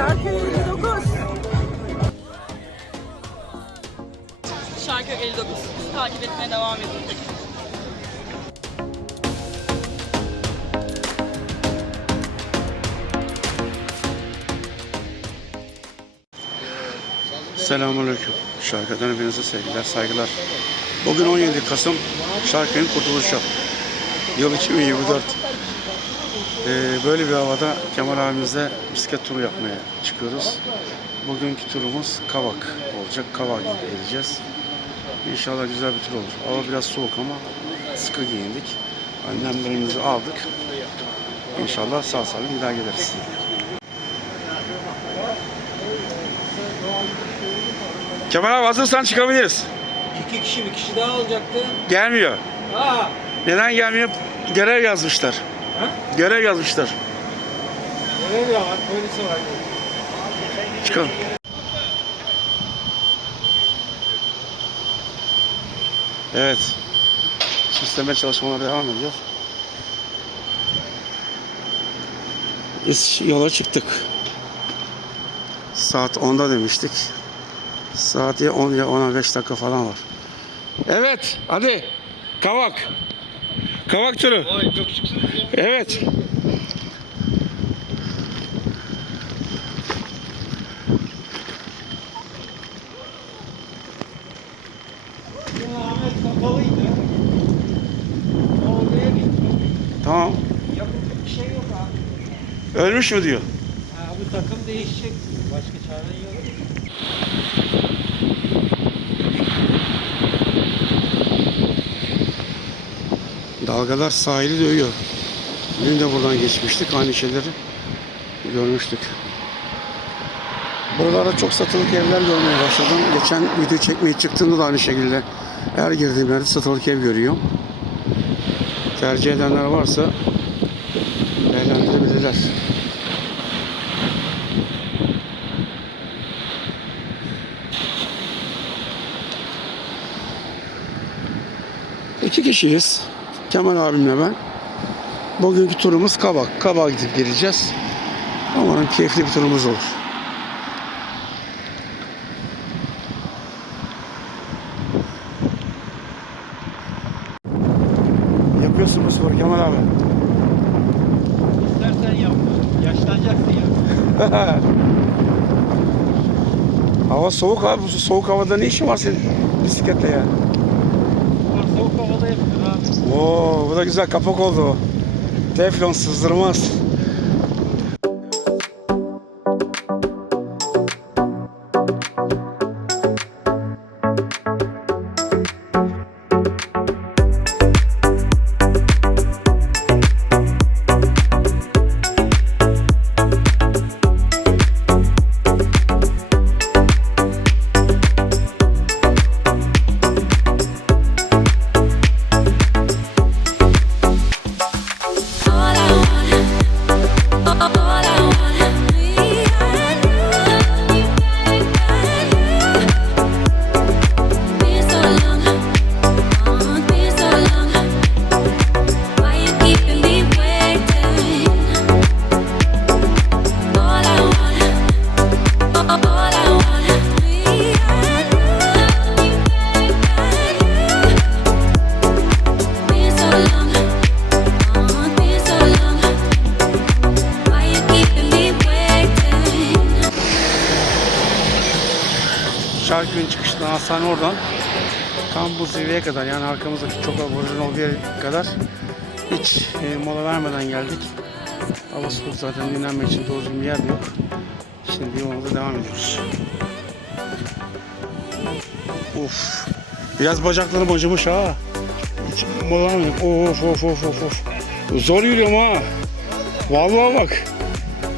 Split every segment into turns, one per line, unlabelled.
Şarköy 59.
Şarköy 59. Bizi takip etmeye devam edin.
Selamünaleyküm. Şarkıdan hepinize sevgiler, saygılar. Bugün 17 Kasım Şarkı'nın kurtuluşu. Yıl 2024. Ee, böyle bir havada Kemal abimizle bisiklet turu yapmaya çıkıyoruz. Bugünkü turumuz Kavak olacak. Kavak'a gideceğiz. İnşallah güzel bir tur olur. Hava biraz soğuk ama sıkı giyindik. Annemlerimizi aldık. İnşallah sağ salim bir daha geliriz. Kemal abi hazırsan çıkabiliriz.
İki kişi bir kişi daha olacaktı.
Gelmiyor.
Aa,
Neden gelmiyor? Görev yazmışlar.
Ha?
Görev yazmışlar.
görev ya var, polisi var.
Çıkalım. Evet. Sisteme çalışmalar devam ediyor. Biz yola çıktık. Saat 10'da demiştik. Saat ya 10 ya 15 dakika falan var. Evet, hadi. Kavak. Kavak turu. Evet.
Ahmet kapalıydı. Gitti.
Tamam.
Yapacak bir şey yok abi.
Ölmüş mü diyor.
Ha, bu takım değişecek. Başka çare yok.
Dalgalar sahili dövüyor. Dün de buradan geçmiştik. Aynı şeyleri görmüştük. Buralarda çok satılık evler görmeye başladım. Geçen video çekmeye çıktığımda da aynı şekilde her girdiğim yerde satılık ev görüyorum. Tercih edenler varsa değerlendirebilirler. İki kişiyiz. Kemal abimle ben. Bugünkü turumuz Kabak. Kabak'a gidip geleceğiz. Umarım keyifli bir turumuz olur. Yapıyorsun bu sporu Kemal abi.
İstersen yap. Yaşlanacaksın ya.
Hava soğuk abi. Bu soğuk havada ne işin var senin bisikletle ya?
Soğuk havada yapılır abi.
Oo, bu da güzel kapak oldu o. Teflon sızdırmaz. Şarkının çıkışından hastane oradan tam bu zirveye kadar yani arkamızdaki çok aburun olduğu yere kadar hiç e, mola vermeden geldik. Hava soğuk zaten dinlenmek için doğru bir yer yok. Şimdi yolumuza devam ediyoruz. Of. Biraz bacaklarım acımış ha. Hiç mola vermedim. Of of of of of. Zor yürüyorum ha. Vallahi bak.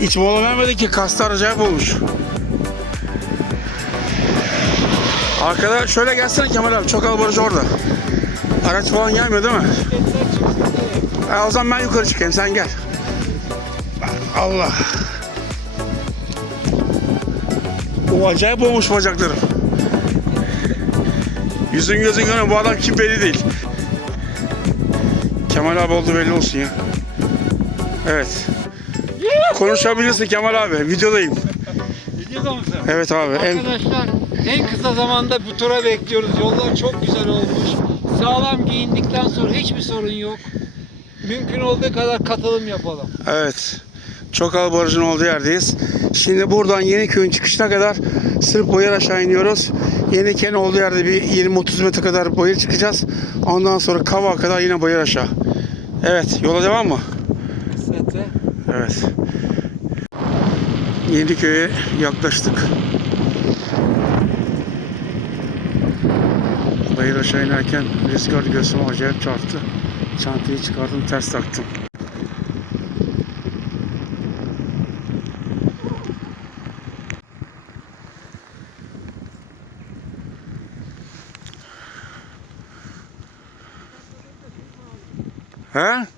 Hiç mola vermedi ki kaslar acayip olmuş. Arkada şöyle gelsene Kemal abi. Çok albarıcı orada. Araç falan gelmiyor değil mi? Ha, o zaman ben yukarı çıkayım. Sen gel. Allah. O acayip olmuş bacaklarım. Yüzün gözün görüyor. Bu adam kim belli değil. Kemal abi oldu belli olsun ya. Evet. Konuşabilirsin Kemal abi. Videodayım.
Biliyor musun?
Evet abi.
Arkadaşlar en kısa zamanda bu tura bekliyoruz. Yollar çok güzel olmuş. Sağlam giyindikten sonra hiçbir sorun yok. Mümkün olduğu kadar katılım yapalım.
evet. Çokal Barajı'nın olduğu yerdeyiz. Şimdi buradan Yeniköy'ün çıkışına kadar sırf bayır aşağı iniyoruz. Yeniköy'ün olduğu yerde bir 20-30 metre kadar bayır çıkacağız. Ondan sonra Kavak'a kadar yine bayır aşağı. Evet. Yola devam mı?
Kısmetse.
Evet. Yeniköy'e yaklaştık. Bayır aşağı inerken rüzgar göğsüme acayip çarptı. Çantayı çıkardım ters taktım. He?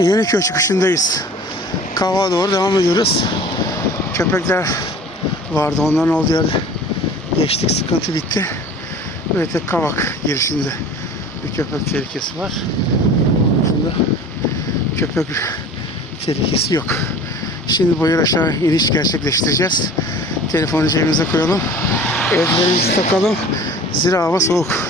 Yeniköy çıkışındayız. Kavak'a doğru devam ediyoruz. Köpekler vardı. Onların olduğu yerde geçtik. Sıkıntı bitti. Ve tek Kavak girişinde bir köpek tehlikesi var. Aslında köpek tehlikesi yok. Şimdi bayır aşağı iniş gerçekleştireceğiz. Telefonu cebimize koyalım. Ellerimizi takalım. Zira hava soğuk.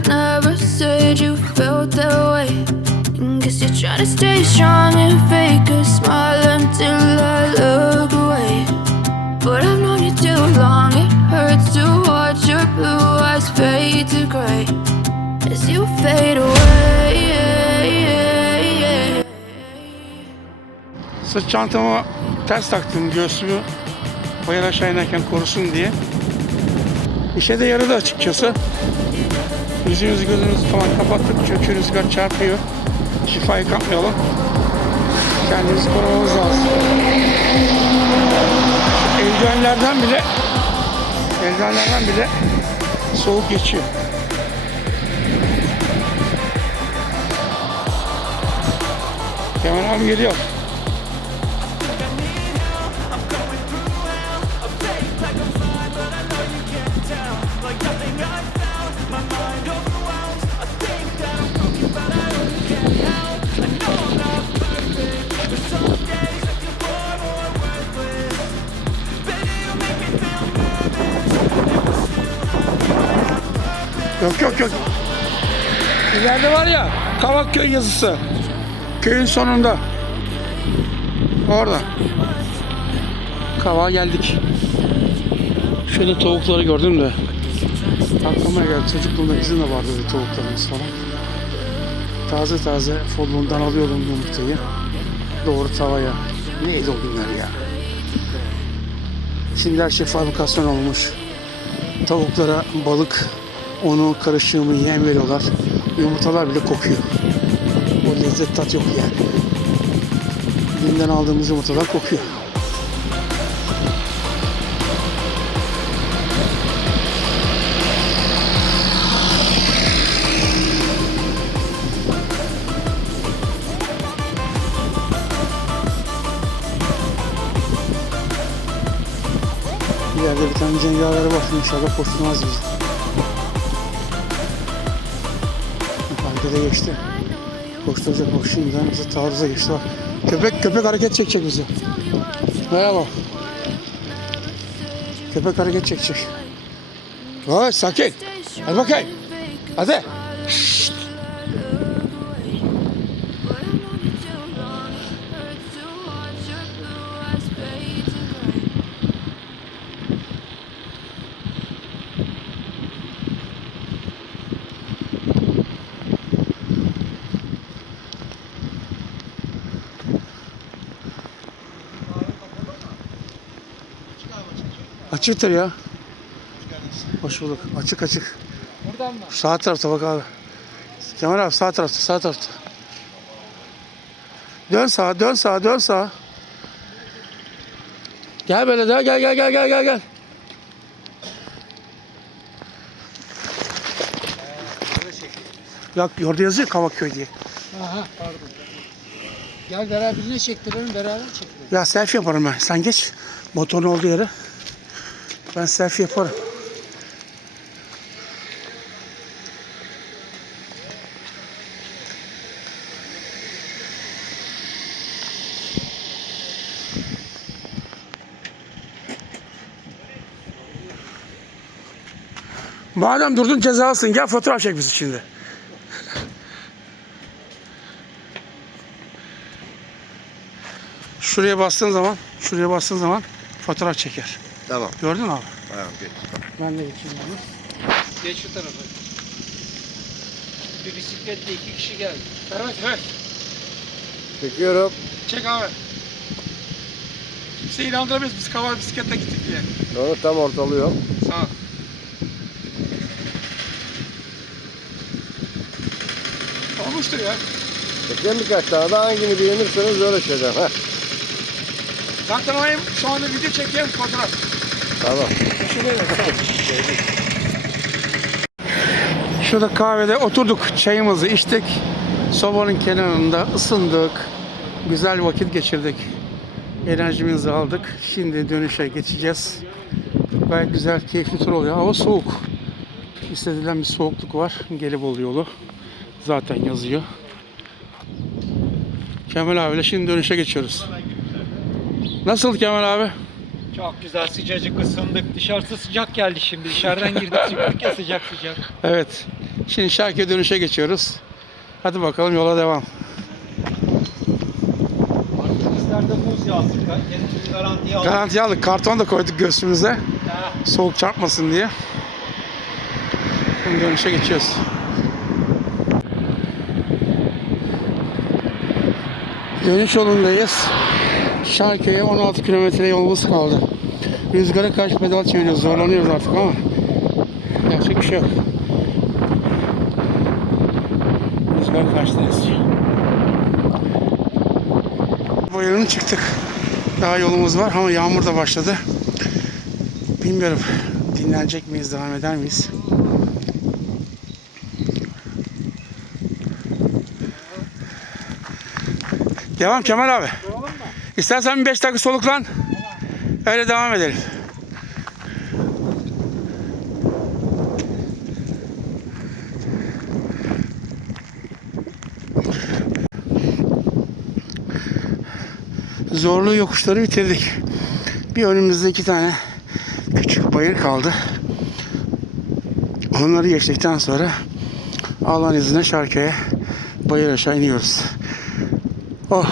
to stay.
Sırt çantamı ters taktım göğsümü bayır aşağı inerken korusun diye. İşe de yaradı açıkçası. Yüzümüzü gözümüzü falan kapattık çünkü rüzgar çarpıyor. Şifayı kapmayalım. Kendimizi korumamız lazım. Şu eldivenlerden bile eldivenlerden bile soğuk geçiyor. Kemal abi geliyor. Yok yok yok. İleride var ya Kavakköy yazısı. Köyün sonunda. Orada. Kavağa geldik. Şöyle tavukları gördüm de. Aklıma geldi. Çocukluğumda izin de vardı öyle tavuklarımız falan. Taze taze folluğundan alıyordum yumurtayı. Doğru tavaya. Neydi o günler ya? Şimdi her şey fabrikasyon olmuş. Tavuklara balık, onu karışımı yem veriyorlar. Yumurtalar bile kokuyor. O lezzet tat yok yani. Dünden aldığımız yumurtadan kokuyor. Bir yerde bir tane cengaver var. İnşallah koşturmaz bizi. Arkada geçti. Koşturacak bak şimdiden bizi taarruza geçti bak. Köpek köpek hareket çekecek bizi. Merhaba. Köpek hareket çekecek. Vay sakin. Hadi bakayım. Hadi. Açıktır ya. Hoş bulduk. Açık açık.
Buradan mı?
Sağ tarafta bak abi. Kemal abi sağ tarafta, sağ tarafta. Dön sağa, dön sağa, dön sağa. Gel böyle de, gel gel gel gel gel gel. Bak orada yazıyor Kavaköy diye.
Aha pardon. Gel beraber birine çektirelim beraber çekelim.
Ya selfie yaparım ben. Sen geç. Motorun olduğu yere. Ben selfie yaparım. Madem durdun cezalısın gel fotoğraf çek bizi şimdi. Şuraya bastığın zaman, şuraya bastığın zaman fotoğraf çeker.
Tamam.
Gördün mü abi?
Tamam. geç.
Ben de geçeyim bunu.
Geç şu tarafa. Bir bisikletle iki kişi geldi. Evet evet.
Çekiyorum.
Çek abi. Kimse inandıramayız biz kaval bisikletle gittik diye.
Onu tam ortalıyorum.
Sağ ol. Olmuştur ya.
Çekeceğim birkaç tane daha hangini beğenirseniz öyle çekeceğim. Heh.
Zaten hem şu anda video çekiyorum fotoğraf.
Tamam.
Şurada kahvede oturduk, çayımızı içtik. Sobanın kenarında ısındık. Güzel vakit geçirdik. Enerjimizi aldık. Şimdi dönüşe geçeceğiz. Gayet güzel, keyifli tur oluyor. Hava soğuk. İstedilen bir soğukluk var. Gelibolu yolu. Zaten yazıyor. Kemal abiyle şimdi dönüşe geçiyoruz. Nasıl Kemal abi?
Çok güzel sıcacık ısındık. Dışarısı sıcak geldi şimdi. Dışarıdan girdik çıktık ya sıcak sıcak.
Evet. Şimdi Şarkı'ya dönüşe geçiyoruz. Hadi bakalım yola devam.
Bizlerde muz yazdık. Kendimiz garantiye aldık.
Garanti aldık. Karton da koyduk göğsümüze. Soğuk çarpmasın diye. Şimdi dönüşe geçiyoruz. Dönüş yolundayız. Şarköy'e 16 kilometre yolumuz kaldı. Rüzgara karşı pedal çeviriyoruz. Zorlanıyoruz artık ama yapacak bir şey yok. Rüzgar karşıdayız. Boyunun çıktık. Daha yolumuz var ama yağmur da başladı. Bilmiyorum dinlenecek miyiz, devam eder miyiz? Devam Kemal abi. İstersen bir 5 dakika soluklan. Öyle devam edelim. Zorlu yokuşları bitirdik. Bir önümüzde iki tane küçük bayır kaldı. Onları geçtikten sonra Allah'ın izniyle Şarköy'e bayır aşağı iniyoruz. Oh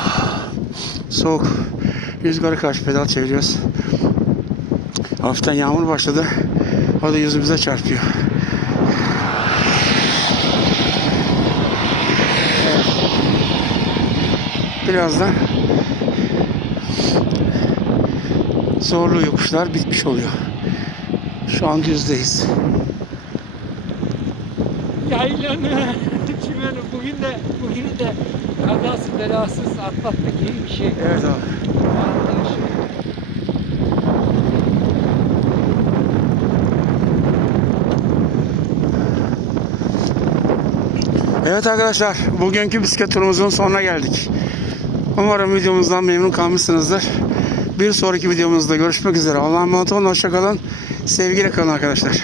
soğuk. Rüzgara karşı pedal çeviriyoruz. Hafiften yağmur başladı. O da yüzümüze çarpıyor. Evet. Birazdan zorlu yokuşlar bitmiş oluyor. Şu an düzdeyiz.
Yaylanı Hemen bugün de bugünü de kazası belasız atlattık iyi bir şey.
Evet abi. Evet arkadaşlar, bugünkü bisiklet turumuzun sonuna geldik. Umarım videomuzdan memnun kalmışsınızdır. Bir sonraki videomuzda görüşmek üzere. Allah'a emanet olun, hoşçakalın. Sevgiyle kalın arkadaşlar.